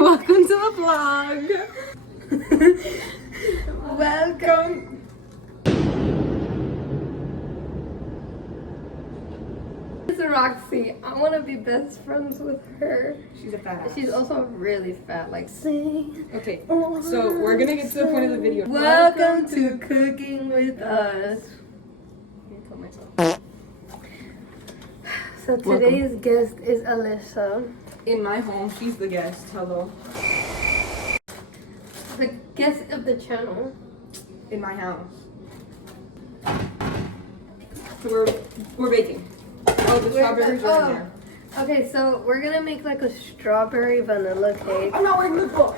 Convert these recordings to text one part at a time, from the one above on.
Welcome to the vlog. Welcome. It's Roxy. I want to be best friends with her. She's a fat ass. She's also really fat. Like, sing. Okay, so we're gonna get to the point of the video. Welcome to Cooking with Us. I can't tell myself. So today's guest is Alyssa. In my home, she's the guest. Hello. The guest of the channel. In my house. So we're baking. Oh, the strawberries are in there. Okay, so we're gonna make like a strawberry vanilla cake. I'm not wearing lip gloss.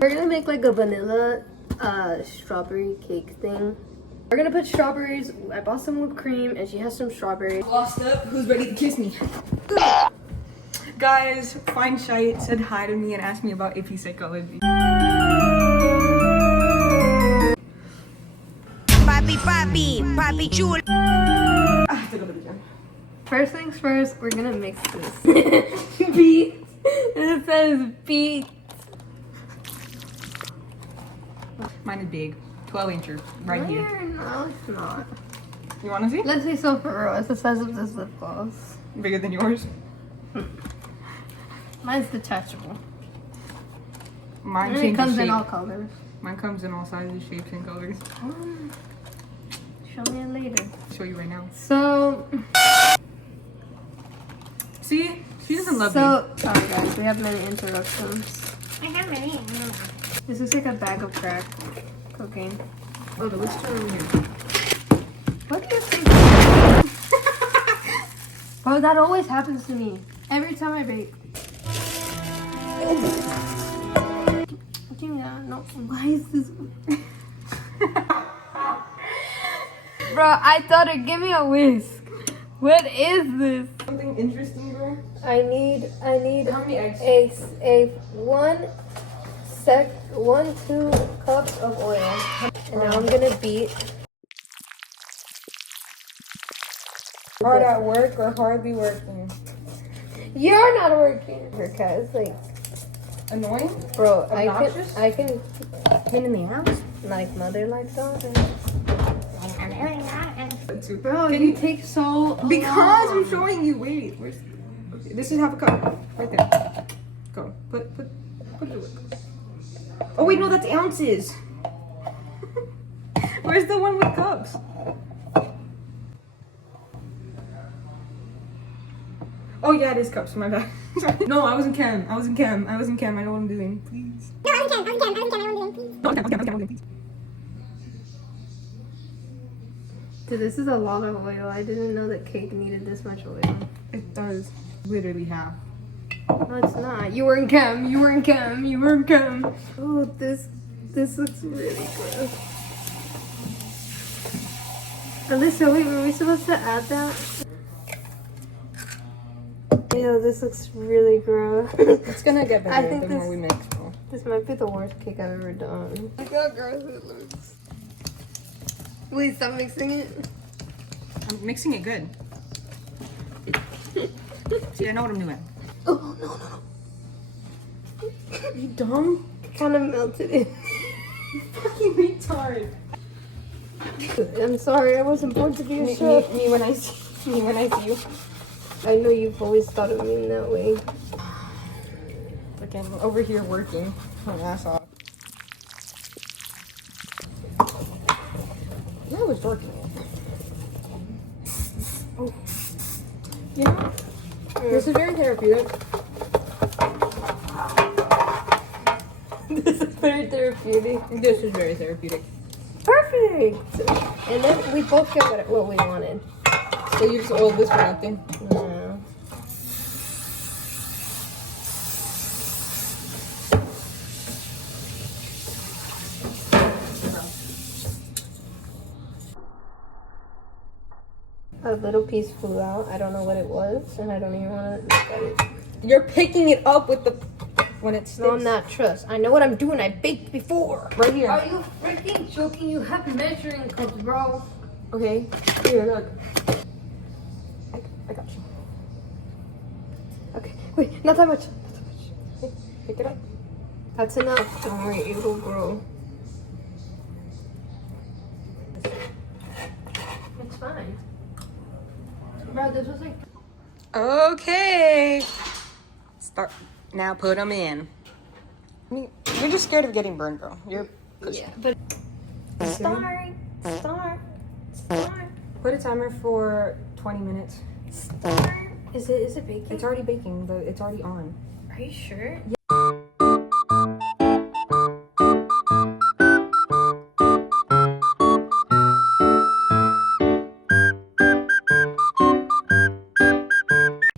We're gonna make like a vanilla strawberry cake thing. We're gonna put strawberries. I bought some whipped cream and she has some strawberries. Lost up. Who's ready to kiss me? Guys, Fine Shite said hi to me and asked me about AP psychology. Papi chulo. I have to go to the gym. First things first, we're gonna mix this. Beets. It says beets. Mine is big. 12 incher. Right here. No, it's not. You wanna see? Let's see, so for real, it's the size of this lip gloss. Bigger than yours? Mine's detachable. Mine And it comes in all colors. Mine comes in all sizes, shapes, and colors. Show me it later. I'll show you right now. So, See? She doesn't love me. sorry guys, we have many interruptions. I have many. This is like a bag of crack cooking. Oh, the list over here. What do you think? Bro, that always happens to me. Every time I bake. Yeah, no. Why is this? Bro, I thought it. Give me a whisk. What is this? Something interesting, bro? I need How many eggs? a 2 cups of oil. And now I'm gonna beat. Hard at work or hardly working? You're not working. Your cat is like, Annoying? bro. Obnoxious? I can Pain in the ass? like mother like daughter. Bro, Can you you take so Because long. I'm showing you. Wait. Where's? Okay, this is half a cup. Right there. Go. Put it away. Oh wait, no, that's ounces. Where's the one with cups? Oh yeah, it is cups. My bad. Sorry. No, I was in chem. I know what I'm doing. Please. No, I was chem. I was doing, please. No, I was chem, please. Dude, this is a lot of oil. I didn't know that cake needed this much oil. It does. Literally half. No, it's not. You were in chem. Oh, this looks really gross. Alyssa, wait, were we supposed to add that? Ew, this looks really gross. It's gonna get I better think the this- more we mix, bro. This might be the worst cake I've ever done. Look how gross it looks. Wait, stop mixing it. I'm mixing it good. See, I know what I'm doing. Oh, no. You dumb? It kind of melted in. Fucking retard. I'm sorry, I wasn't born to be a chef. Me when I see you. I know you've always thought of me in that way. Again, over here working my ass off. Yeah, I was working. Oh. You know, this is very therapeutic. This is very therapeutic. This is very therapeutic. Perfect! And then we both get what we wanted. So you just oiled this for nothing? Yeah. A little piece flew out. I don't know what it was, and I don't even want to look at it. You're picking it up with the when it sticks. No, I'm not. Trust. I know what I'm doing. I baked before. Right here. Are you freaking joking? You have measuring cups, bro. Okay. Here, look. Wait, not that much. Pick it up. That's enough. Don't worry, it will grow. It's fine. Bro, this was like. Okay. Start. Now put them in. I mean, you're just scared of getting burned, bro. You're pushing. Yeah, but. Start. Put a timer for 20 minutes. Is it baking? It's already baking. It's already on. Are you sure?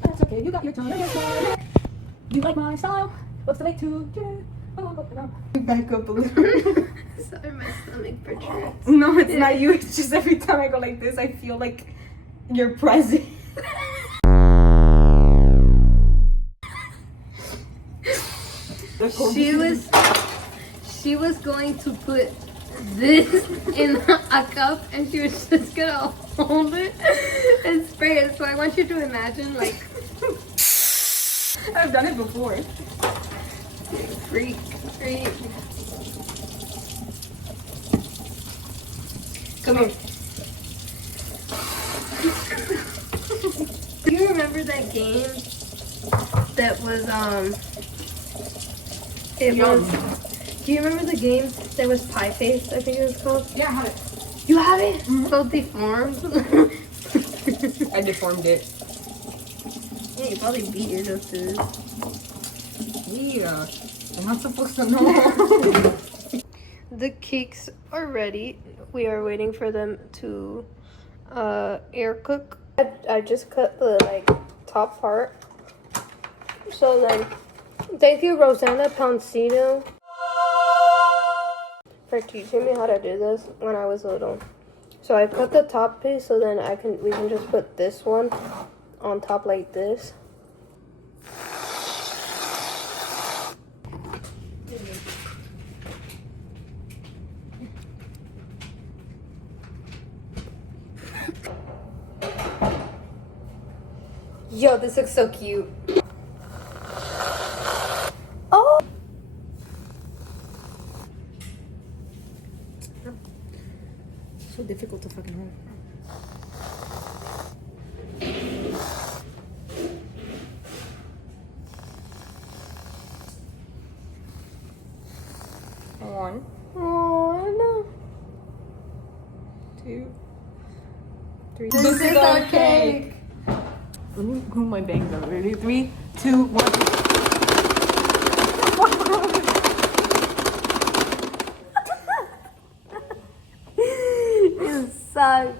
That's okay. You got your time. Do you like my style? What's the way to? Back up a little. Sorry, my stomach protrudes. No, it's not you. It's just every time I go like this, I feel like you're present. She was going to put this in a cup and she was just gonna hold it and spray it. So I want you to imagine like I've done it before. freak. Come here. Do you remember that game that was do you remember the game that was Pie Face, I think it was called? Yeah, I have it. You have it? So deformed. I deformed it. Yeah, you probably beat yourself to this. Yeah. I'm not supposed to know. The cakes are ready. We are waiting for them to air cook. I just cut the top part. So then, thank you Rosanna Poncino for teaching me how to do this when I was little. So I cut the top piece so then we can just put this one on top like this. Yo, this looks so cute. Oh! So difficult to fucking run. One, Oh no. 2, 3. This is our cake. Let me move my bangs out. Ready? 3, 2, 1. You suck.